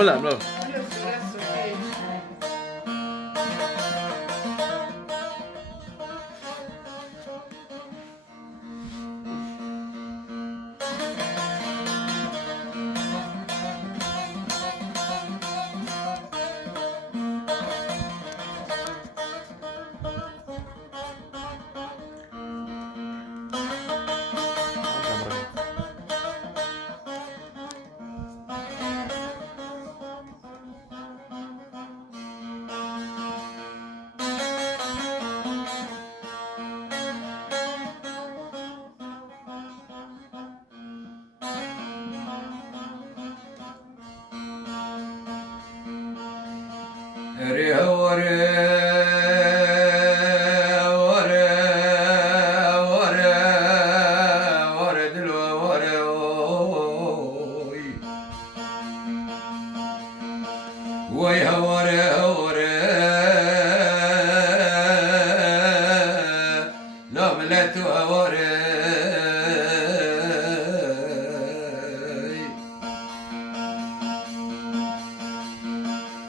كاملة لا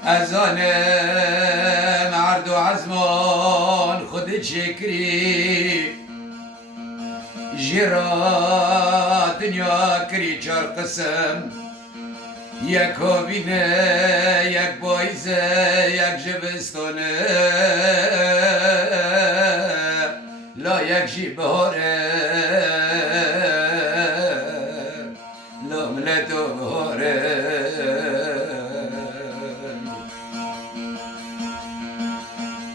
أزانم عرض و عزمان خود شکری جرا دنیا کری چار قسم یک هابینه یک بایزه یک جبستانه لا یک جی بهاره لا ملتو بهاره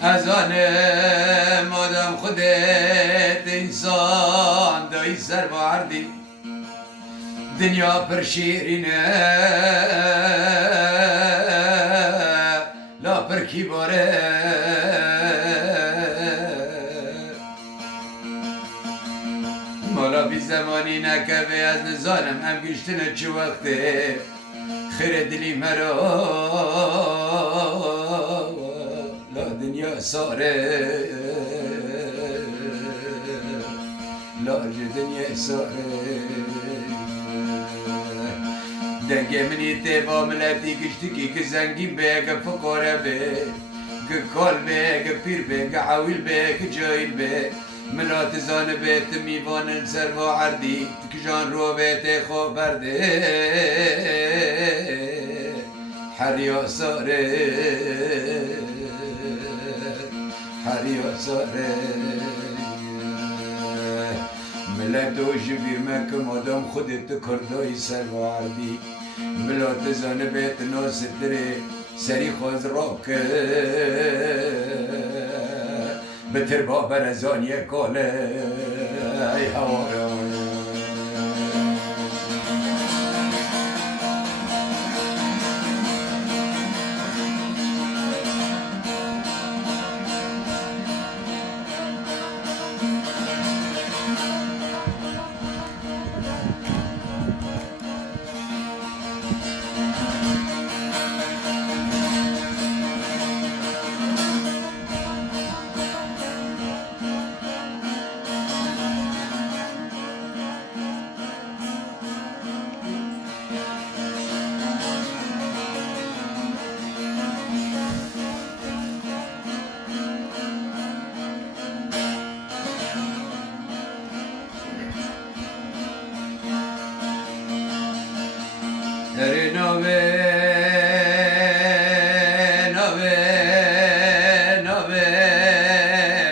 از آنم آدم خودت انسان دایی سر باردی دنیا پر شیرینه لا پر کی باره مالا بی زمانی نکبه از نزانم هم گشتنه چه وقته خیر دلی مرا لا دنیا ساره لا دنیا ساره دنگه منی تیبا ملتی کشتی که زنگین به که فقاره به که کال به که پیر به که حاویل به که جایل به ملات زان به تمیوان سر و عردی که جان رو به تخو برده حریا ساره حریا ساره ملت و جبیر مکم آدم خودت کردای سر و عردی ملات زان بیت ناستره سری خواز را که بتر با برزان یکاله ای هواره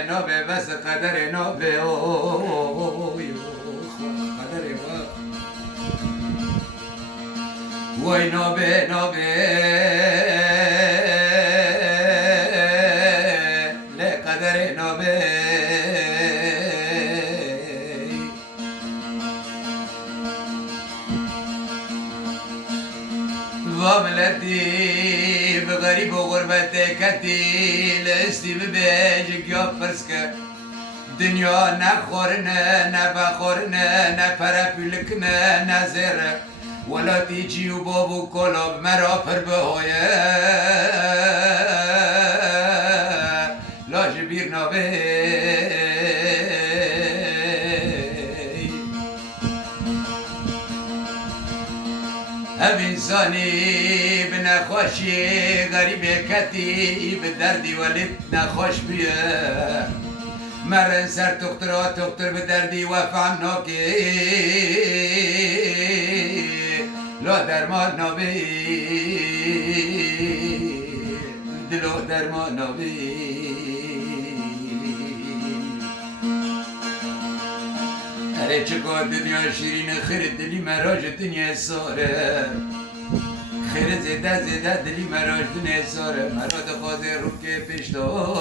نوه بس قدر نوه قدر وای نوه لقدر نوه واملتی بغریب و غربت کتی لستی ببیج یا فرسکه دنیا نخورنه نبخورنه نپرپلکنه نزره ولا تیجی و بابو کلاب مرا پر بهایه لاج بیر نابه هم انسانی بنا نخوشی غریب کتی به دردی ولید نخوش بیه مرن سر دکتر به دردی و فهمناکی لا درمان نبی دلو درمان نبی اره چکار دنیا شیرین خیر دلی مراج دنیا ساره خیر زیده دلی مراج دنیا ساره مراد خوازه رو که پیش دا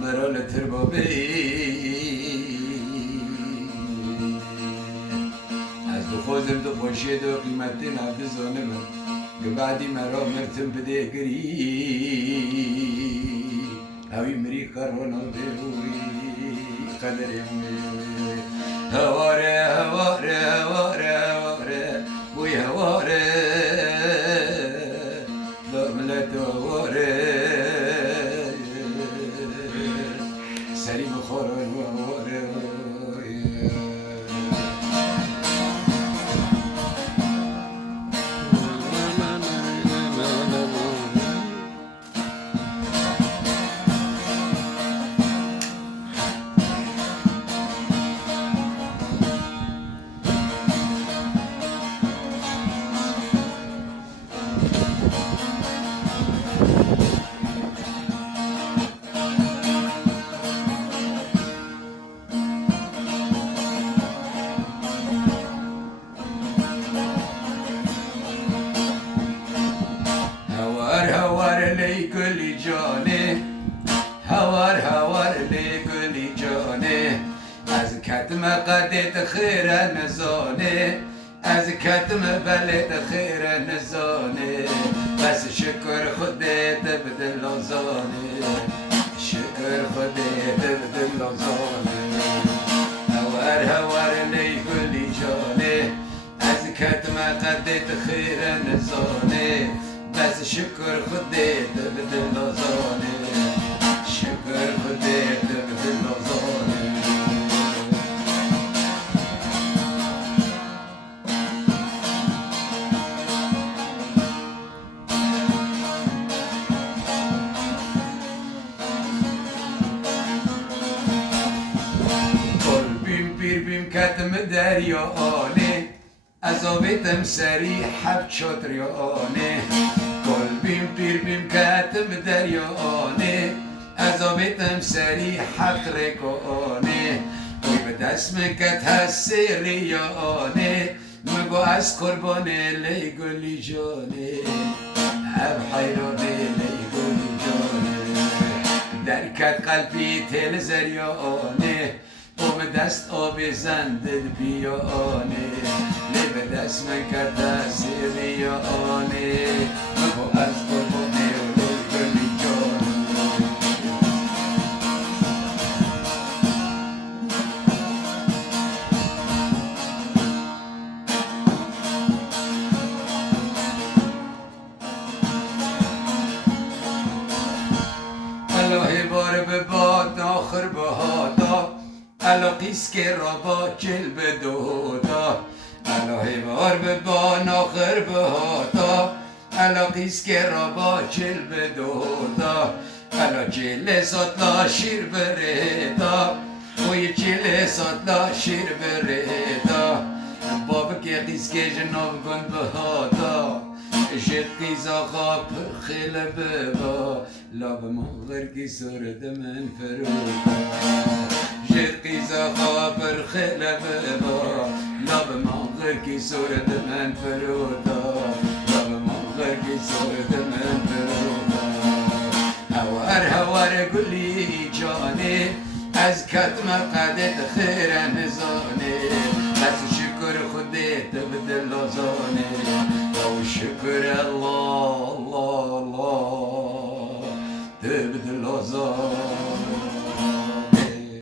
مرال تربابی از دو خوزم دو خوشی دو قیمتی نبده زانم که بعدی مرا مرتم بده گری هاوی مری کاروانا بیوی قدریم هواره بوی هواره داملت هواره سری بخوران هواره قدت خير نزاني از كتم بلد خير نزاني بس شكر خديت بدل لزاني شكر خديت بدل لزاني هوار لي كل جاني از كتم قدت خير نزاني بس شكر خديت بدل لزاني شكر خديت بدل لزاني كتم درياني أزابتم سريحة بشطرياني كل بيم كتم درياني أزابتم سريحة بتركاني وبدسمك تهسرياني مگو از قرباني لي قولي جاني أب حيراني لي قولي جاني دركت قلبي تل زرياني و دست آب زنده بیانه لی به دست من کرد سریانه مگو از قربانه و گلی جان الله بار به باد آخر بهادا علاقیست که را با جلب دودا الهی بار به بان آخر بهادا علاقیست که را با جلب دودا علا جل ساتلا شیر بردا وی جل ساتلا شیر بردا بابا که قیس که جناب گن بهادا شقی زاقا پر خیل ببا لاب مغر کی سرد من فرودا شقی زاقا پر خیل ببا لاب مغر کی سرد من فرودا لاب مغر کی سرد من فرودا هوار گلی جانه از کتم قدت خیر نزانه بس شکر خودت بدل لازانه و شکر الله تبدل لازانه